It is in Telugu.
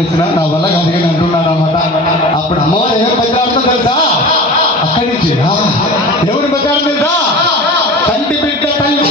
ఇచ్చిన నా వల్ల కలిగి అంటున్నాడు అనమాట. అప్పుడు అమ్మవారు ఏం బతిలాడుతుందో తెలుసా? అక్కడి నుంచి ఎవరు బతిలాడుతుందో తెలుసా? కంటి బిడ్డ తల్లి